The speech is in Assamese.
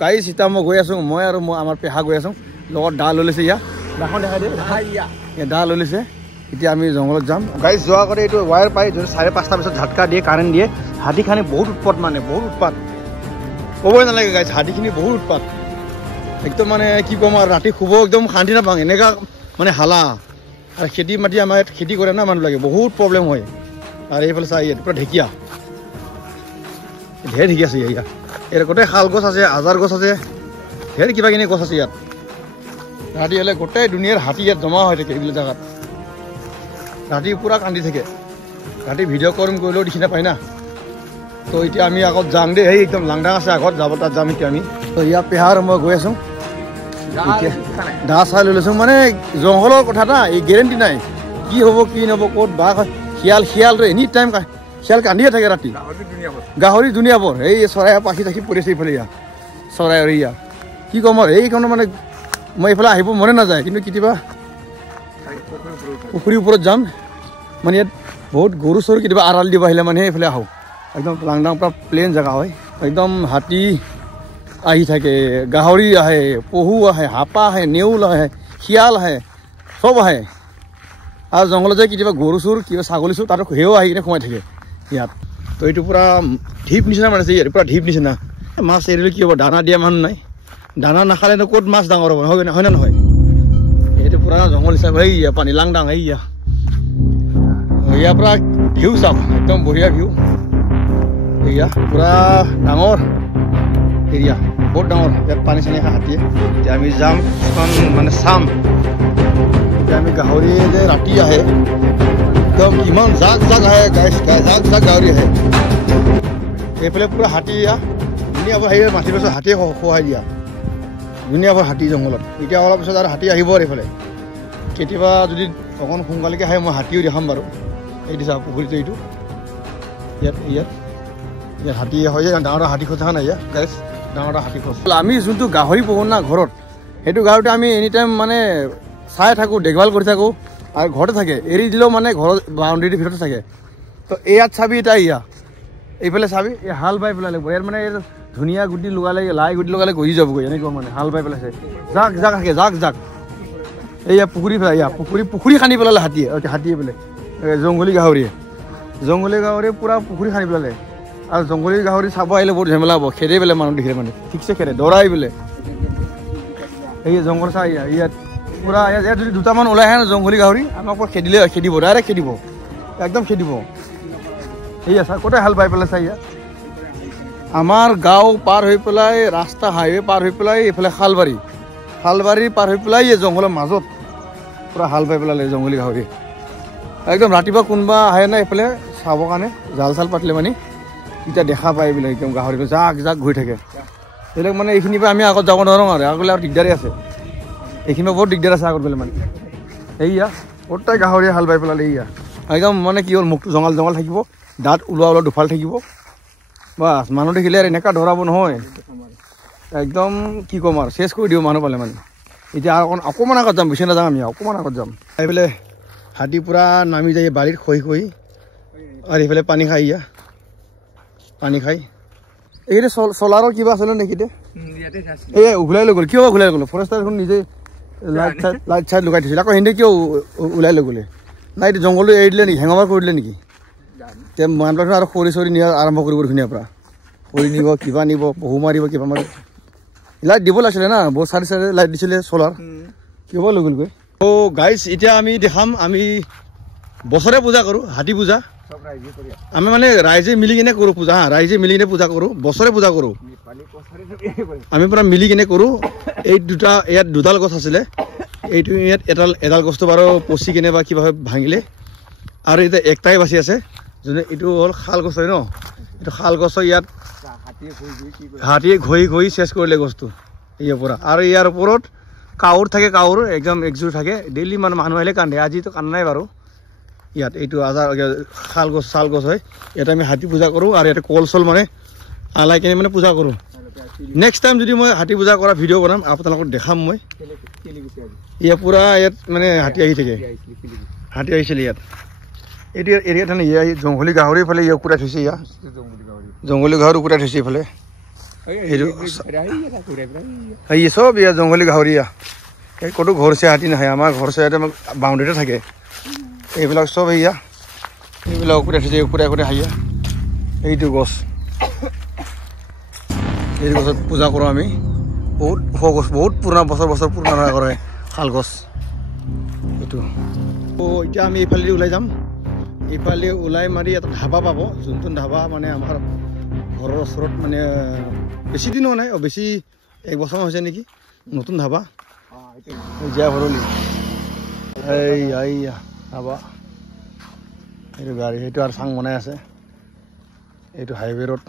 গাইছ ইতা মই গৈ আছোঁ মই আৰু আমাৰ পেহা গৈ আছোঁ লগত দা লৈ লৈছে ইয়াত দাখন দেখাই দিয়ে দা লৈ লৈছে এতিয়া আমি জংঘলত যাম গাইছ যোৱা আগতে এইটো ৱায়াৰ পাই যদি 5:30 পিছত ঝাটকা দিয়ে কাৰেণ্ট দিয়ে হাতীখানি বহুত উৎপাত মানে বহুত উৎপাত ক'বই নালাগে গাইছ হাতীখিনি বহুত উৎপাত একদম মানে কি ক'ম আৰু ৰাতি শুব একদম শান্তি নাপাওঁ এনেকুৱা মানে হালা আৰু খেতি মাটি আমাৰ ইয়াত খেতি কৰে না মানুহবিলাকে বহুত প্ৰব্লেম হয় আৰু এইফালে চাই ইয়াত পূৰা ঢেকীয়া ঢেৰ ঢেকীয়া আছে ইয়াত ইয়াত গোটেই শাল গছ আছে আজাৰ গছ আছে ঢেৰ কিবা কিনি গছ আছে ইয়াত ৰাতি হ'লে গোটেই দুনিয়াৰ হাতী ইয়াত জমা হৈ থাকে এইবিলাক জেগাত ৰাতি পূৰা কান্দি থাকে ৰাতি ভিডিঅ' কৰিলেও দেখি নাপায় না তো এতিয়া আমি আগত যাম দেই সেই একদম লাংডাং আছে আগত যাব তাত যাম এতিয়া আমি তো ইয়াত পেহাৰ মই গৈ আছোঁ দা চাই লৈ লৈছোঁ মানে জংঘলৰ কথা না এই গেৰেণ্টি নাই কি হ'ব কি নহ'ব ক'ত বাঘ শিয়ালটো এনি টাইম শিয়াল কান্দিয়ে থাকে ৰাতি গাহৰি দুনিয়াবোৰ এই চৰাই পাখি চাখি পৰিছে এইফালে ইয়াত চৰাই আৰু ইয়াত কি ক'ম আৰু এইখন মানে মই এইফালে আহিব মনে নাযায় কিন্তু কেতিয়াবা পুখুৰীৰ ওপৰত যাম মানে ইয়াত বহুত গৰু চৰু কেতিয়াবা আড়াল দিব আহিলে মানে এইফালে আহোঁ একদম লাংডাং পৰা প্লেইন জেগা হয় একদম হাতী আহি থাকে গাহৰি আহে পহু আহে হাপা আহে নেউল আহে শিয়াল আহে চব আহে আৰু জংঘলত যে কেতিয়াবা গৰু চুৰ কিবা ছাগলী চুৰ তাতো সেও আহি কিনে সোমাই থাকে ইয়াত তো এইটো পূৰা ঢিপ নিচিনা মাৰিছে ইয়াত পূৰা ঢিপ নিচিনা মাছ এৰিলে কি হ'ব দানা দিয়া মানুহ নাই দানা নাখালেনো ক'ত মাছ ডাঙৰ হ'ব হয় না নহয় এইটো পূৰা জংঘল হিচাপে এইয়া পানী লাংডাং এইয়া ইয়াৰ পৰা ভিউ চাম একদম বঢ়িয়া ভিউ এয়া পূৰা ডাঙৰ এৰিয়া বহুত ডাঙৰ ইয়াত পানী চানী খাই হাতীয়ে এতিয়া আমি যাম এখন মানে চাম এতিয়া আমি গাহৰি যে ৰাতি আহে একদম কিমান জাক জাক আহে জাক জাক গাহৰি আহে এইফালে পূৰা হাতী ধুনীয়াবোৰ আহি মাটিৰ পাছত হাতীয়ে সহায় দিয়া ধুনীয়াবোৰ হাতী জংঘলত এতিয়া অলপ পিছত আৰু হাতী আহিব আৰু এইফালে কেতিয়াবা যদি অকণ সোনকালেকৈ আহে মই হাতীও দেখাম বাৰু এই দিছা পুখুৰীটো এইটো ইয়াত ইয়াত ইয়াত হাতী হয় ডাঙৰ হাতী খোজ দেখা নাই ইয়াত গাইছ ডাঙৰ হাতী খোজ আমি যোনটো গাহৰি পোহোঁ না ঘৰত সেইটো গাহৰিটো আমি এনি টাইম মানে চাই থাকোঁ দেখভাল কৰি থাকোঁ আৰু ঘৰতে থাকে এৰি দিলেও মানে ঘৰৰ বাউণ্ডেৰীৰ ভিতৰতে থাকে তো ইয়াত চাবি এতিয়া ইয়া এইফালে চাবি এই হাল বাই পেলালে ইয়াত মানে ধুনীয়া গুটি লগালে লাই গুটি লগালে গজি যাবগৈ এনেকুৱা মানে হাল বাই পেলাইছে জাক জাক থাকে জাক জাক এইয়া পুখুৰী পেলাই ইয়া পুখুৰী খান্দি পেলালে হাতীয়ে পেলাই জংঘলী গাহৰিয়ে পূৰা পুখুৰী খান্দি পেলালে আৰু জংঘলী গাহৰি চাব আহিলে বহুত ঝেমেলা হ'ব খেদে পেলাই মানুহ দেখিলে মানে ঠিকছে খেদে দৌৰাই পেলাই এই জংঘল চাই ইয়াত পূৰা ইয়াত যদি দুটামান ওলাই আহে জংঘলী গাহৰি আমাক খেদিব ডাইৰেক্ট খেদিব একদম খেদিব এইয়া চা ক'তে হাল বাই পেলাই চাই ইয়াত আমাৰ গাঁও পাৰ হৈ পেলাই ৰাস্তা হাইৱে পাৰ হৈ পেলাই এইফালে শালবাৰী পাৰ হৈ পেলাই এই জংঘলৰ মাজত পূৰা হাল বাই পেলালে জংঘলী গাহৰি একদম ৰাতিপুৱা কোনোবা আহে না এইফালে চাবৰ কাৰণে জাল চাল পাতিলে মানে এতিয়া দেখা পায় এইবিলাক একদম গাহৰিটো জাক জাক ঘূৰি থাকে এইবিলাক মানে এইখিনিৰ পৰা আমি আগত যাব নোৱাৰোঁ আৰু আগলৈ আৰু দিগদাৰী আছে এইখিনিৰ পৰা বহুত দিগদাৰ আছে আগত গ'লে মানে এইয়া গোটেই গাহৰিয়ে হাল বাই পেলালে এইয়া একদম মানে কি হ'ল মুখটো জঙাল থাকিব দাঁত ওলোৱা দুফাল থাকিব বাছ মানুহ দেখিলে আৰু এনেকুৱা ধৰাব নহয় একদম কি ক'ম আৰু চেছ কৰি দিওঁ মানুহ পালে মানে এতিয়া অকণমান আগত যাম বেছি নাযাওঁ আমি অকণমান আগত যাম এইফালে হাতী পূৰা নামি যায় বাৰীত খহি আৰু এইফালে পানী খাই এইখিনি চলাৰৰ কিবা আছিলে নেকি এই ঘূৰাই লৈ গ'ল কিয় ঘূৰাই লৈ গ'ল ফৰেষ্টাৰ এখন নিজে লাইট চাইট লগাই থৈছিল আকৌ সিহঁতে কিয় ওলাই লৈ গ'লে নাই এইটো জংঘলটো এৰি দিলে নেকি হেঙাবাৰ কৰি দিলে নেকি এতিয়া মানুহবিলাক আৰু খৰি চৰি নিয়া আৰম্ভ কৰিব ধুনীয়াৰ পৰা খৰি নিব কিবা নিব পহু মাৰিব কিবা মাৰিব লাইট দিব লাগিছিলে না বহুত চাৰি লাইট দিছিলে চলাৰ কিয় লৈ গ'লগৈ ত' গাইজ এতিয়া আমি দেখাম আমি বছৰে পূজা কৰোঁ হাতী পূজা আমি মানে ৰাইজে মিলি কিনে কৰোঁ পূজা ৰাইজে মিলি কিনে পূজা কৰোঁ বছৰে পূজা কৰোঁ আমি পূৰা মিলি কিনে কৰোঁ এই ইয়াত দুডাল গছ আছিলে এইটো ইয়াত এডাল গছটো বাৰু পচি কিনে বা কিবা ভাঙিলে আৰু এতিয়া একটাই বাচি আছে যোনে এইটো হ'ল শাল গছ হয় ন এইটো শাল গছৰ ইয়াত হাতীয়ে ঘঁহি চেছ কৰিলে গছটো ইয়াৰ পৰা আৰু ইয়াৰ ওপৰত কাউৰ থাকে কাউৰ একদম একযোৰ থাকে ডেইলি মানে মানুহ আহিলে কান্দে আজিতো কান্দা নাই বাৰু ইয়াত এইটো শাল গছ হয় ইয়াত আমি হাতী পূজা কৰোঁ আৰু ইয়াতে কল চল মানে আলাই কিনে মানে পূজা কৰোঁ নেক্সট টাইম যদি মই হাতী পূজা কৰা ভিডিঅ' বনাম আপোনালোকক দেখাম মই ইয়াত পূৰা ইয়াত মানে হাতী আহি থাকে হাতী আহিছিলে ইয়াত এইটো এৰিয়াত মানে জংঘলী গাহৰি ফালে ইয়াক পুৰাই থৈছে জংঘলী গাহৰি পুৰাই থৈছে এইফালে এই চব ইয়াত জংঘলী গাহৰি এই ক'তো ঘৰচীয়া হাতী নাহে আমাৰ ঘৰচীয়াতে বাউণ্ডেৰীতে থাকে এইবিলাক চব এয়া এইবিলাক ওপৰে থৈছে ওপৰে হাইয়া এইটো গছ এই গছত পূজা কৰোঁ আমি বহুত ওখ গছ বহুত পুৰণা বছৰ পুৰণা কৰে শাল গছ এইটো এতিয়া আমি এইফালেদি ওলাই যাম এইফালে ওলাই মাৰি এটা ধাবা পাব যোনটো ধাবা মানে আমাৰ ঘৰৰ ওচৰত মানে বেছি দিন হোৱা নাই বেছি এক বছৰমান হৈছে নেকি নতুন ধাবা জীয়া ভৰলি এইয়া ধাবা এইটো গাড়ী সেইটো আৰু চাং বনাই আছে এইটো হাইৱে ৰোড